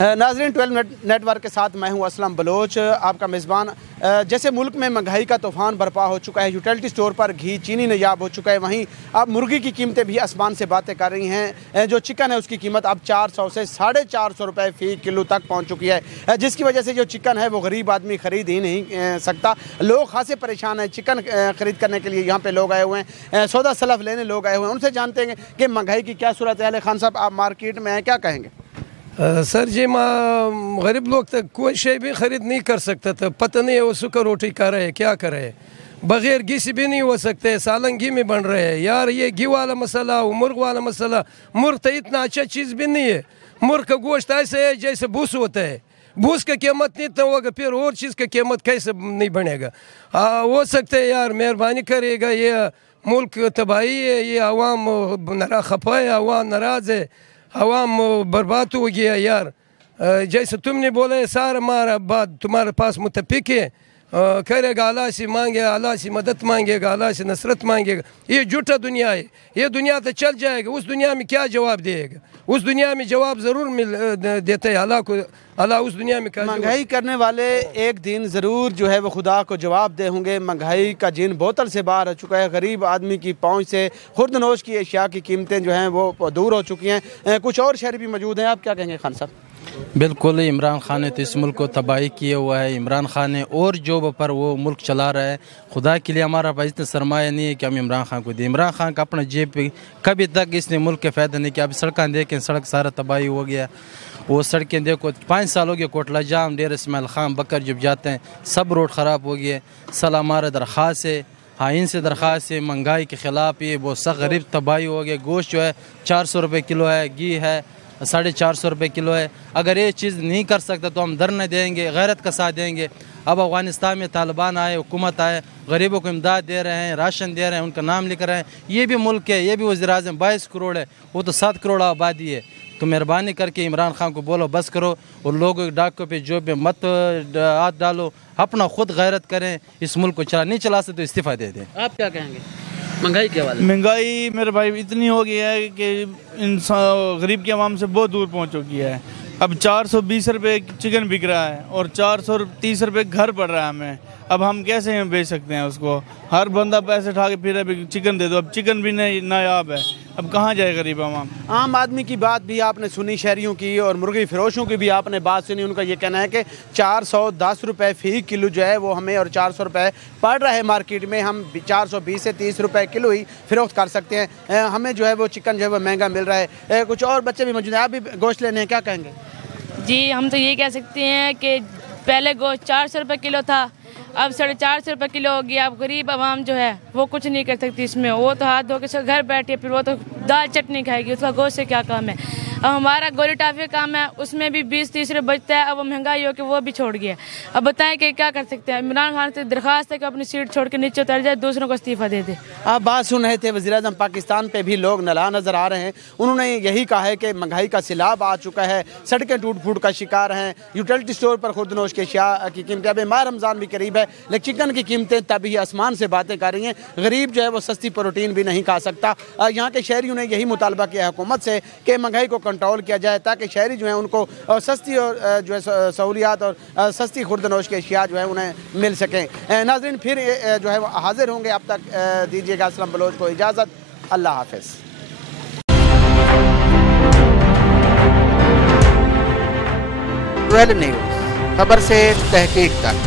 नाज़रीन 12 नेटवर्क के साथ मैं हूं असलम बलोच, आपका मेज़बान। जैसे मुल्क में महंगाई का तूफ़ान बरपा हो चुका है, यूटिलिटी स्टोर पर घी चीनी नायाब हो चुका है, वहीं अब मुर्गी की कीमतें भी आसमान से बातें कर रही हैं। जो चिकन है उसकी कीमत अब 400 से 450 रुपये फ़ी किलो तक पहुँच चुकी है, जिसकी वजह से जो चिकन है वो गरीब आदमी ख़रीद ही नहीं सकता। लोग खासे परेशान हैं। चिकन ख़रीद करने के लिए यहाँ पर लोग आए हुए हैं, सौदा सलफ लेने लोग आए हुए हैं। उनसे जानते हैं कि महंगाई की क्या सूरत है। खान साहब, आप मार्केट में हैं, क्या कहेंगे? सर जी, गरीब लोग तक कोई शे भी ख़रीद नहीं कर सकता था। पता नहीं है वो सूखा रोटी कर रहे हैं, क्या कर रहे हैं। बग़ैर घी से भी नहीं हो सकते, सालन घी में बन रहे हैं। यार ये घी वाला मसाला, वो मुर्ग वाला मसाला, मुर्ग तो इतना अच्छा चीज़ भी नहीं है। मुर्ग का गोश्त ऐसे है जैसे भूस होता है, भूस का कीमत नहीं इतना होगा, फिर और चीज़ का कीमत कैसे नहीं बनेगा। हो सकता है यार मेहरबानी करिएगा, ये मुल्क तबाही है, ये आवाम खफा है, आवाम नाराज़ है, आवाम बर्बाद हो गया। यार जैसे तुमने बोला है, सारा हमारा बात तुम्हारे पास मुतफिक है। करेगा, अल्लाह से मांगे, अल्लाह से मदद मांगेगा, अल्लाह से नसरत मांगेगा। ये झूठा दुनिया है, ये दुनिया तो चल जाएगा। उस दुनिया में क्या जवाब देगा? उस दुनिया में जवाब ज़रूर मिल देता है अल्लाह को। अल्लाह उस दुनिया में महंगाई करने वाले एक दिन ज़रूर जो है वो खुदा को जवाब दे होंगे। महंगाई का जिन बोतल से बाहर हो चुका है, गरीब आदमी की पहुंच से खुर्दनोश की अशिया की कीमतें जो हैं वो दूर हो चुकी हैं। कुछ और शहरी भी मौजूद हैं, आप क्या कहेंगे खान साहब? बिल्कुल, इमरान खान ने तो इस मुल्क को तबाही किया हुआ है। इमरान खान ने और जो पर वो मुल्क चला रहा है, खुदा के लिए हमारा पास इतना सरमाया नहीं है कि हम इमरान खान को दें। इमरान खान का अपना जेब पे कभी तक इसने मुल्क के फ़ायदा नहीं किया। अब सड़कें देखें, सड़क सारा तबाही हो गया। वो सड़कें देखो, 5 साल हो गए कोटला जाम, डेर इसमाइल खान बकर जब जाते हैं सब रोड ख़राब हो गए। सल हमारा दरख्वास्त है, हाँ इनसे दरख्वास्त है, महंगाई के ख़िलाफ़ ये बहुत सख्त गरीब तबाही हो गया। गोश्त जो है 400 रुपये किलो है, घी है 450 रुपये किलो है। अगर ये चीज़ नहीं कर सकता तो हम धरने देंगे, गैरत का साथ देंगे। अब अफ़गानिस्तान में तालिबान आए, हुकूमत आए, गरीबों को इमदाद दे रहे हैं, राशन दे रहे हैं, उनका नाम लिख रहे हैं। ये भी मुल्क है, ये भी वज़ीर-ए-आज़म 22 करोड़ है, वो तो 7 करोड़ आबादी है। तो मेहरबानी करके इमरान खान को बोलो बस करो, और लोगों के डाकों पे जो पे मत हाथ डालो, अपना खुद गैरत करें। इस मुल्क को नहीं चला सकते तो इस्तीफ़ा दे दें। आप क्या कहेंगे महंगाई के वाले? महंगाई मेरे भाई इतनी हो गई है कि इंसान गरीब की आवाम से बहुत दूर पहुंच चुकी है। अब 420 रुपये चिकन बिक रहा है और 430 रुपये घर पड़ रहा है हमें। अब हम कैसे बेच सकते हैं उसको? हर बंदा पैसे उठा के फिर अभी चिकन दे दो। अब चिकन भी नहीं नायाब है, अब कहाँ जाए गरीब आवाम? आम आदमी की बात भी आपने सुनी, शहरियों की और मुर्गी फरोशों की भी आपने बात सुनी। उनका ये कहना है कि 410 रुपये फ़ी किलो जो है वो हमें, और 400 रुपये पड़ रहा है मार्केट में, हम 420 से 30 रुपये किलो ही फ़रोख्त कर सकते हैं। हमें जो है वो चिकन जो है वो महंगा मिल रहा है। कुछ और बच्चे भी मौजूद हैं, आप भी गोश्त लेने हैं, क्या कहेंगे? जी, हम तो ये कह सकते हैं कि पहले गोश्त 400 रुपये किलो था, अब 450 रुपये किलो हो गया। अब गरीब आवाम जो है वो कुछ नहीं कर सकती इसमें। वो तो हाथ धो के सब घर बैठे, फिर वो तो दाल चटनी खाएगी, उसका गोश्त से क्या काम है? अब हमारा गोली टाफी काम है, उसमें भी 20-30 रुपये बचता है। अब वो महंगाई हो के वो भी छोड़ गया। अब बताएं कि क्या कर सकते हैं? इमरान खान से दरख्वास्त है कि अपनी सीट छोड़ के नीचे उतर जाए, दूसरों को इस्तीफ़ा दे दे। आप बात सुन रहे थे, वज़ीर-ए-आज़म पाकिस्तान पे भी लोग नला नज़र आ रहे हैं। उन्होंने यही कहा है कि महंगाई का सैलाब आ चुका है, सड़कें टूट फूट का शिकार हैं, यूटिलिटी स्टोर पर खुर्दनोश के अशिया की कीमतें, अब माह रमज़ान भी करीब है लेकिन चिकन की कीमतें तभी आसमान से बातें कर रही हैं। गरीब जो है वो सस्ती प्रोटीन भी नहीं खा सकता। यहाँ के शहरियों ने यही मुतालबा किया हुकूमत से कि महंगाई को कंट्रोल किया जाए, ताकि शहरी जो है उनको सस्ती और जो है सहूलियात और सस्ती खुर्दनोश के अशिया जो है उन्हें मिल सकें। नाज़रीन, फिर जो है वो हाजिर होंगे। अब तक दीजिएगा असलम बलोच को इजाज़त। अल्लाह हाफ़िज़। न्यूज़, खबर से तहकीक तक।